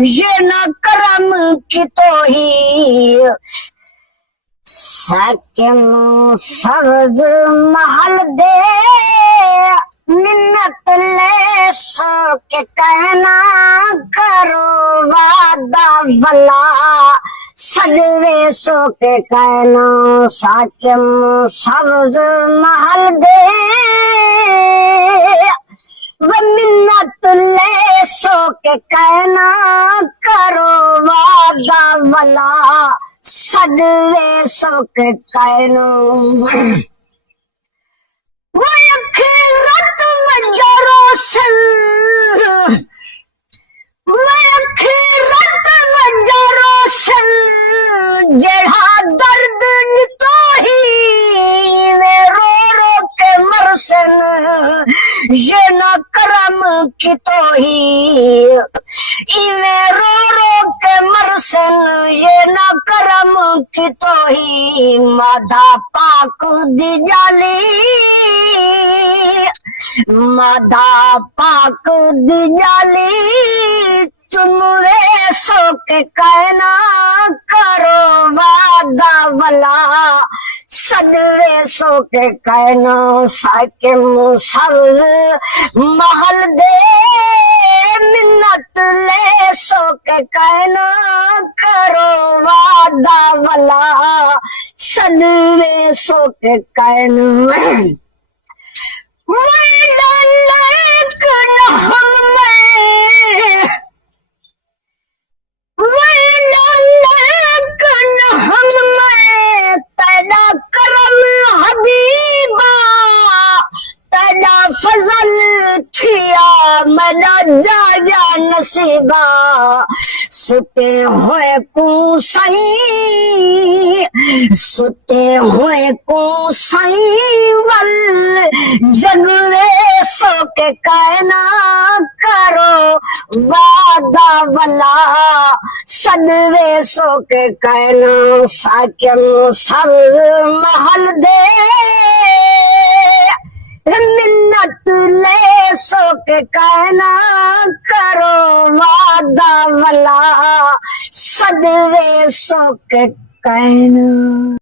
ये न करम की तो ही सकिम सब्ज महल दे मिन्नत ले सो के कहना करो वादा भला सजवे सो के कहना सकिम सब्ज महल दे मिन्नत ले सो के कहना करो वादा भला सजवे सो के कहना वो अखीरत वजरोशन वो अखीरत वजरोशन जेड़ा दर्द तो ही वे रो के मरसन ये न करम की तो ही इन्हें रो के मरसन ये न करम की तो ही माधा पाक दी जाली माधा पाक दी जाली चुनवे सो के कहना करो वादा वाला सजवे सो के कहना साकिम सब्ज महल दे मिन्नत ले सो के कहना करो वादा वाला सजवे सो के कहना फजल थिया मना जाया नसीबा सुते हुए को सही सुते हुए को सही वल जगवे सो के कहना करो वादा वाला सजवे सो के कहना साकिम सब्ज महल दे मिन्नत ले सो के कहना करो वादा वाला सजवे सो के कहना।